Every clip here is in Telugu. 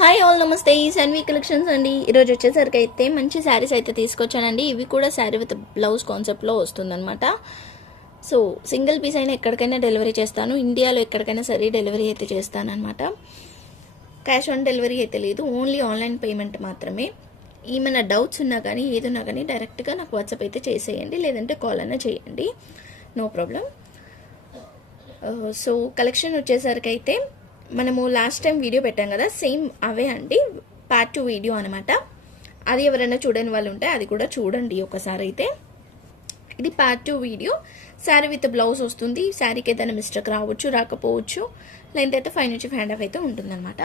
హాయ్ ఆల్, నమస్తే. ఈ సన్వీ కలెక్షన్స్ అండి. ఈరోజు వచ్చేసరికి అయితే మంచి శారీస్ అయితే తీసుకొచ్చానండి. ఇవి కూడా శారీ విత్ బ్లౌజ్ కాన్సెప్ట్లో వస్తుందన్నమాట. సో సింగిల్ పీస్ అయినా ఎక్కడికైనా డెలివరీ చేస్తాను. ఇండియాలో ఎక్కడికైనా సరే డెలివరీ అయితే చేస్తానన్నమాట. క్యాష్ ఆన్ డెలివరీ అయితే లేదు, ఓన్లీ ఆన్లైన్ పేమెంట్ మాత్రమే. ఏమైనా డౌట్స్ ఉన్నా కానీ ఏదున్నా కానీ డైరెక్ట్గా నాకు వాట్సాప్ అయితే చేసేయండి, లేదంటే కాల్ అయినా చేయండి, నో ప్రాబ్లం. సో కలెక్షన్ వచ్చేసరికి అయితే మనము లాస్ట్ టైం వీడియో పెట్టాం కదా, సేమ్ అవే అండి. పార్ట్ 2 వీడియో అనమాట. అది ఎవరైనా చూడని వాళ్ళు ఉంటే అది కూడా చూడండి ఒకసారి అయితే. ఇది part 2 video. Sari with blouse వస్తుంది. శారీకి ఏదైనా మిస్టేక్ రావచ్చు, రాకపోవచ్చు. లెంత్ అయితే 5 నుంచి 5.5 అయితే ఉంటుందన్నమాట.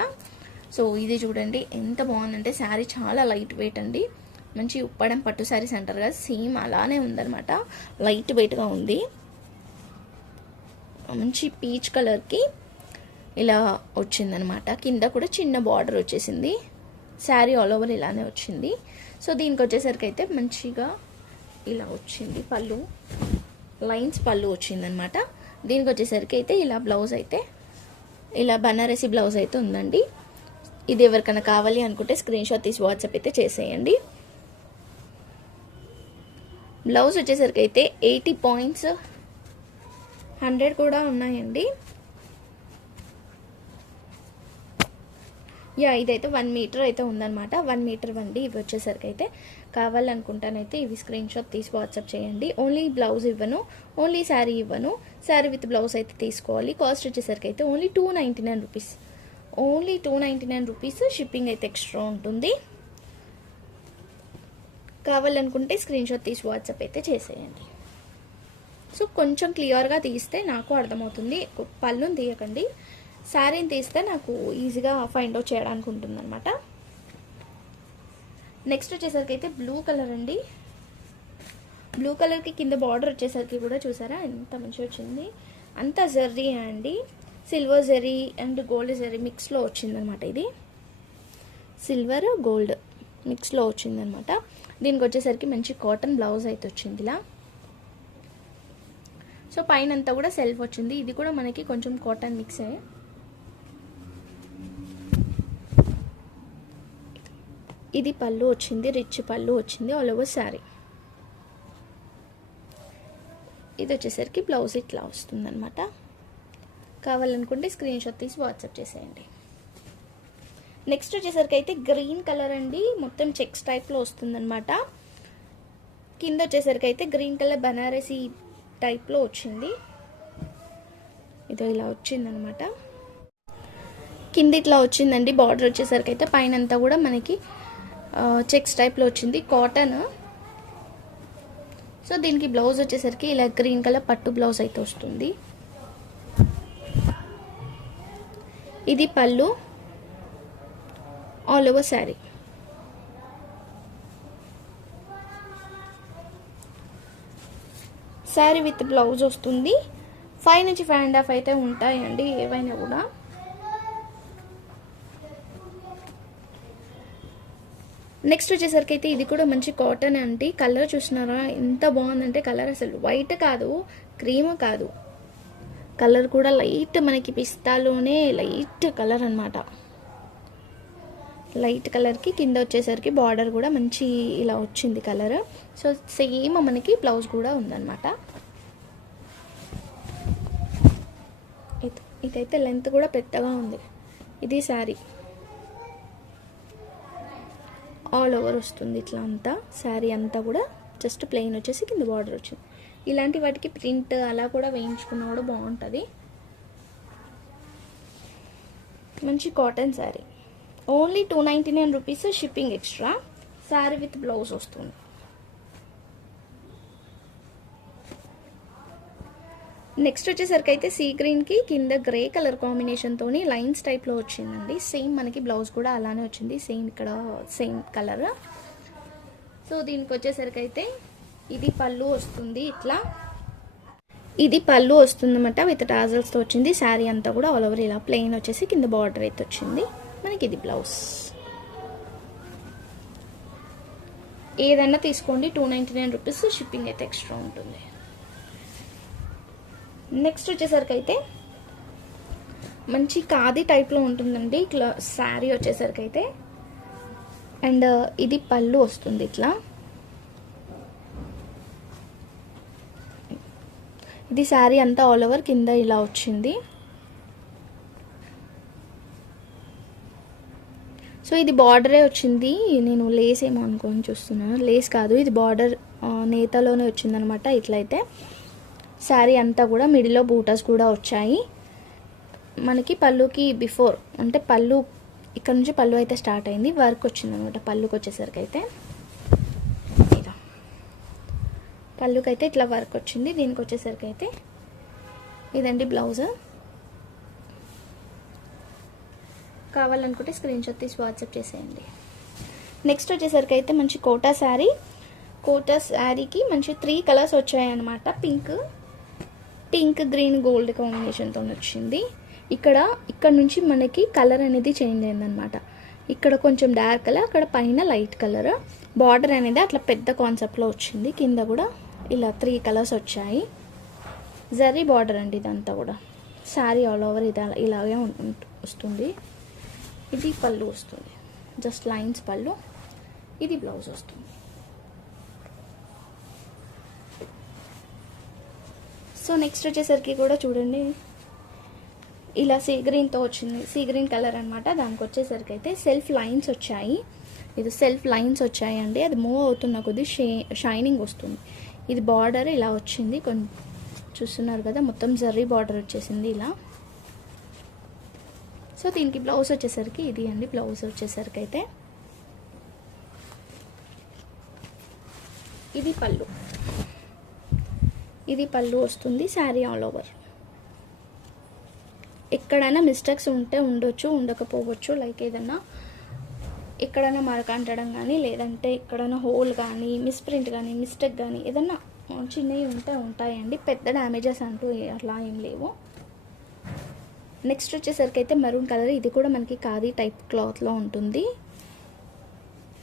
సో ఇది చూడండి ఎంత బాగుందంటే, శారీ చాలా లైట్ వెయిట్ అండి. మంచి ఉప్పడం పట్టు శారీస్ అంటారు కదా, సేమ్ అలానే ఉందన్నమాట. లైట్ వెయిట్గా ఉంది. మంచి పీచ్ కలర్కి ఇలా వచ్చిందనమాట. కింద కూడా చిన్న బార్డర్ వచ్చేసింది. శారీ ఆల్ ఓవర్ ఇలానే వచ్చింది. సో దీనికి వచ్చేసరికి అయితే మంచిగా ఇలా వచ్చింది. పళ్ళు లైన్స్ పళ్ళు వచ్చిందనమాట. దీనికి వచ్చేసరికి అయితే ఇలా బ్లౌజ్ అయితే ఇలా బనారసి బ్లౌజ్ అయితే ఉందండి. ఇది ఎవరికైనా కావాలి అనుకుంటే స్క్రీన్ షాట్ తీసి వాట్సాప్ అయితే చేసేయండి. బ్లౌజ్ వచ్చేసరికి అయితే 80 పాయింట్స్ 100 కూడా ఉన్నాయండి. ఇదైతే 1 మీటర్ అయితే ఉందన్నమాట. 1 మీటర్ వండి ఇవి వచ్చేసరికి అయితే కావాలనుకుంటానైతే ఇవి స్క్రీన్ షాట్ తీసి వాట్సాప్ చేయండి. ఓన్లీ బ్లౌజ్ ఇవ్వను, ఓన్లీ శారీ ఇవ్వను. శారీ విత్ బ్లౌజ్ అయితే తీసుకోవాలి. కాస్ట్ వచ్చేసరికి అయితే only 299 rupees. Only 299 rupees. Shipping అయితే ఎక్స్ట్రా ఉంటుంది. కావాలనుకుంటే స్క్రీన్ షాట్ తీసి వాట్సాప్ అయితే చేసేయండి. సో కొంచెం క్లియర్గా తీస్తే నాకు అర్థమవుతుంది. పళ్ళుని తీయకండి, శారీని తీస్తే నాకు ఈజీగా ఫైండ్ అవుట్ చేయడానికి ఉంటుంది అనమాట. నెక్స్ట్ వచ్చేసరికి అయితే బ్లూ కలర్ అండి. బ్లూ కలర్కి కింద బార్డర్ వచ్చేసరికి కూడా చూసారా ఎంత మంచిగా వచ్చింది. అంతా జెర్రీ అండి, silver zari and gold zari మిక్స్లో వచ్చిందనమాట. ఇది సిల్వర్ గోల్డ్ మిక్స్లో వచ్చిందనమాట. దీనికి వచ్చేసరికి మంచి కాటన్ బ్లౌజ్ అయితే వచ్చింది ఇలా. సో పైన అంతా కూడా సెల్ఫ్ వచ్చింది. ఇది కూడా మనకి కొంచెం కాటన్ మిక్స్ అయ్యే. ఇది పళ్ళు వచ్చింది, రిచ్ పళ్ళు వచ్చింది ఆల్ ఓవర్ శారీ. ఇది వచ్చేసరికి బ్లౌజ్ ఇట్లా వస్తుందన్నమాట. కావాలనుకుంటే స్క్రీన్ షాట్ తీసి వాట్సాప్ చేసేయండి. నెక్స్ట్ వచ్చేసరికి అయితే గ్రీన్ కలర్ అండి. మొత్తం చెక్స్ టైప్లో వస్తుందన్నమాట. కింద వచ్చేసరికి అయితే గ్రీన్ కలర్ బనారసి టైప్లో వచ్చింది. ఇదో ఇలా వచ్చిందనమాట. కింద ఇట్లా వచ్చిందండి. బార్డర్ వచ్చేసరికి అయితే పైన అంతా కూడా మనకి చెక్స్ టైప్లో వచ్చింది, కాటన్. సో దీనికి బ్లౌజ్ వచ్చేసరికి ఇలా గ్రీన్ కలర్ పట్టు బ్లౌజ్ అయితే వస్తుంది. ఇది పళ్ళు all over sari. Sari with blouse వస్తుంది. 5 నుంచి 5.5 అయితే ఉంటాయండి ఏవైనా కూడా. నెక్స్ట్ వచ్చేసరికి అయితే ఇది కూడా మంచి కాటన్ అండి. కలర్ చూసినారా ఎంత బాగుందంటే, కలర్ అసలు వైట్ కాదు, క్రీమ్ కాదు, కలర్ కూడా లైట్ మనకి పిస్తాలోనే లైట్ కలర్ అనమాట. లైట్ కలర్కి కింద వచ్చేసరికి బార్డర్ కూడా మంచి ఇలా వచ్చింది కలర్. సో సేమ్ మనకి బ్లౌజ్ కూడా ఉందన్నమాట. ఇదైతే లెంత్ కూడా పెద్దగా ఉంది. ఇది శారీ ఆల్ ఓవర్ వస్తుంది ఇట్లా అంతా. శారీ అంతా కూడా జస్ట్ ప్లెయిన్ వచ్చేసి కింద బార్డర్ వచ్చింది. ఇలాంటి వాటికి ప్రింట్ అలా కూడా వేయించుకున్నా కూడా బాగుంటుంది. మంచి cotton sari. Only 299 rupees. Shipping extra. Sari with blouse వస్తుంది. నెక్స్ట్ వచ్చేసరికి అయితే సీ గ్రీన్కి కింద గ్రే కలర్ కాంబినేషన్తో లైన్స్ టైప్లో వచ్చిందండి. సేమ్ మనకి బ్లౌజ్ కూడా అలానే వచ్చింది, సేమ్ ఇక్కడ సేమ్ కలర్. సో దీనికి వచ్చేసరికి అయితే ఇది పళ్ళు వస్తుంది ఇట్లా. ఇది పళ్ళు వస్తుందన్నమాట, విత్ టాజల్స్తో వచ్చింది. శారీ అంతా కూడా ఆల్ ఓవర్ ఇలా ప్లెయిన్ వచ్చేసి కింద బార్డర్ అయితే వచ్చింది మనకి. ఇది బ్లౌజ్. ఏదైనా తీసుకోండి, 299 రూపీస్. షిప్పింగ్ అయితే ఎక్స్ట్రా ఉంటుంది. నెక్స్ట్ వచ్చేసరికి అయితే మంచి ఖాదీ టైప్లో ఉంటుందండి శారీ వచ్చేసరికి అయితే. అండ్ ఇది పళ్ళు వస్తుంది ఇట్లా. ఇది శారీ అంతా ఆల్ ఓవర్ కింద ఇలా వచ్చింది. సో ఇది బార్డరే వచ్చింది. నేను లేస్ ఏమో అనుకొని చూస్తున్నాను, లేస్ కాదు, ఇది బార్డర్ నేతలోనే వచ్చిందనమాట. ఇట్లయితే శారీ అంతా కూడా మిడిల్లో బూటాస్ కూడా వచ్చాయి మనకి. పళ్ళుకి బిఫోర్ అంటే పళ్ళు ఇక్కడ నుంచి పళ్ళు అయితే స్టార్ట్ అయింది, వర్క్ వచ్చిందనమాట పళ్ళుకి వచ్చేసరికి అయితే. పళ్ళుకి అయితే ఇట్లా వర్క్ వచ్చింది. దీనికి వచ్చేసరికి అయితే ఇదండి బ్లౌజ్. కావాలనుకుంటే స్క్రీన్ షాట్ తీసి వాట్సాప్ చేసేయండి. నెక్స్ట్ వచ్చేసరికి అయితే మంచి కోటా శారీ. కోటా శారీకి మంచి 3 కలర్స్ వచ్చాయన్నమాట. పింక్ గ్రీన్ గోల్డ్ కాంబినేషన్తో వచ్చింది. ఇక్కడ నుంచి మనకి కలర్ అనేది చేంజ్ అయిందనమాట. ఇక్కడ కొంచెం డార్క్ కలర్, అక్కడ పైన లైట్ కలర్. బార్డర్ అనేది అట్లా పెద్ద కాన్సెప్ట్లో వచ్చింది. కింద కూడా ఇలా 3 కలర్స్ వచ్చాయి. జరీ బార్డర్ అండి ఇదంతా కూడా. శారీ ఆల్ ఓవర్ ఇది ఇలాగే వస్తుంది. ఇది పళ్ళు వస్తుంది, జస్ట్ లైన్స్ పళ్ళు. ఇది బ్లౌజ్ వస్తుంది. సో నెక్స్ట్ వచ్చేసరికి కూడా చూడండి, ఇలా సీ గ్రీన్తో వచ్చింది. సీ గ్రీన్ కలర్ అనమాట. దానికి వచ్చేసరికి అయితే సెల్ఫ్ లైన్స్ వచ్చాయి. ఇది సెల్ఫ్ లైన్స్ వచ్చాయండి. అది మూవ్ అవుతున్న కొద్ది షైనింగ్ వస్తుంది. ఇది బార్డర్ ఇలా వచ్చింది, చూస్తున్నారు కదా, మొత్తం జర్రీ బార్డర్ వచ్చేసింది ఇలా. సో దీనికి బ్లౌజ్ వచ్చేసరికి ఇది అండి. బ్లౌజ్ వచ్చేసరికి అయితే ఇది పళ్ళు. ఇది పళ్ళు వస్తుంది. Sari all over. ఎక్కడైనా మిస్టేక్స్ ఉంటే ఉండొచ్చు, ఉండకపోవచ్చు. లైక్ ఏదన్నా ఎక్కడైనా మరక అంటడం కానీ, లేదంటే ఎక్కడైనా హోల్ కానీ, మిస్ప్రింట్ కానీ, మిస్టేక్ కానీ ఏదన్నా చిన్నవి ఉంటాయండి. పెద్ద డ్యామేజెస్ అంటూ అట్లా ఏం లేవు. నెక్స్ట్ వచ్చేసరికి అయితే మెరూన్ కలర్. ఇది కూడా మనకి ఖాదీ టైప్ క్లాత్లో ఉంటుంది.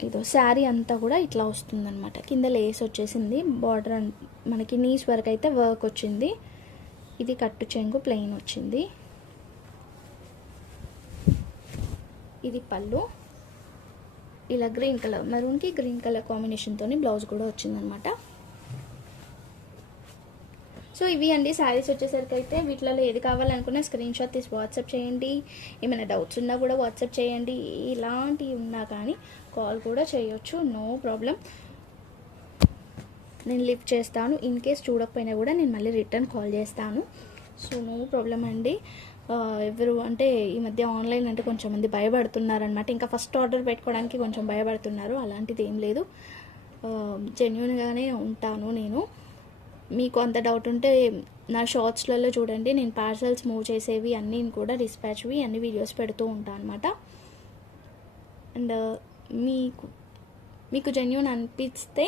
ఇదో శారీ అంతా కూడా ఇట్లా వస్తుంది అనమాట. కింద లేస్ వచ్చేసింది. బార్డర్ మనకి నీస్ వరకు అయితే వర్క్ వచ్చింది. ఇది కట్టు చెంగు ప్లెయిన్ వచ్చింది. ఇది పళ్ళు. ఇలా గ్రీన్ కలర్, మెరూన్కి గ్రీన్ కలర్ కాంబినేషన్తో బ్లౌజ్ కూడా వచ్చిందనమాట. సో ఇవి అండి శారీస్ వచ్చేసరికి అయితే. వీటిలో ఏది కావాలనుకున్నా స్క్రీన్ షాట్ తీసి వాట్సాప్ చేయండి. ఏమైనా డౌట్స్ ఉన్నా కూడా వాట్సాప్ చేయండి. ఇలాంటివి ఉన్నా కానీ కాల్ కూడా చేయొచ్చు, నో ప్రాబ్లం. నేను లిఫ్ట్ చేస్తాను. ఇన్ కేస్ చూడకపోయినా కూడా నేను మళ్ళీ రిటర్న్ కాల్ చేస్తాను. సో నో ప్రాబ్లం అండి. ఎవరు అంటే ఈ మధ్య ఆన్లైన్ అంటే కొంచెం మంది భయపడుతున్నారనమాట. ఇంకా ఫస్ట్ ఆర్డర్ పెట్టుకోవడానికి కొంచెం భయపడుతున్నారు. అలాంటిది ఏం లేదు, జెన్యూన్గానే ఉంటాను నేను. మీకు అంత డౌట్ ఉంటే నా షార్ట్స్లలో చూడండి. నేను పార్సల్స్ మూవ్ చేసేవి అన్నీ కూడా, డిస్పాచ్వి అన్ని వీడియోస్ పెడుతూ ఉంటాను అనమాట. అండ్ మీకు జెన్యూన్ అనిపిస్తే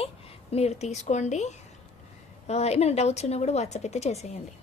మీరు తీసుకోండి. ఏమైనా డౌట్స్ ఉన్నా కూడా వాట్సాప్ అయితే చేసేయండి.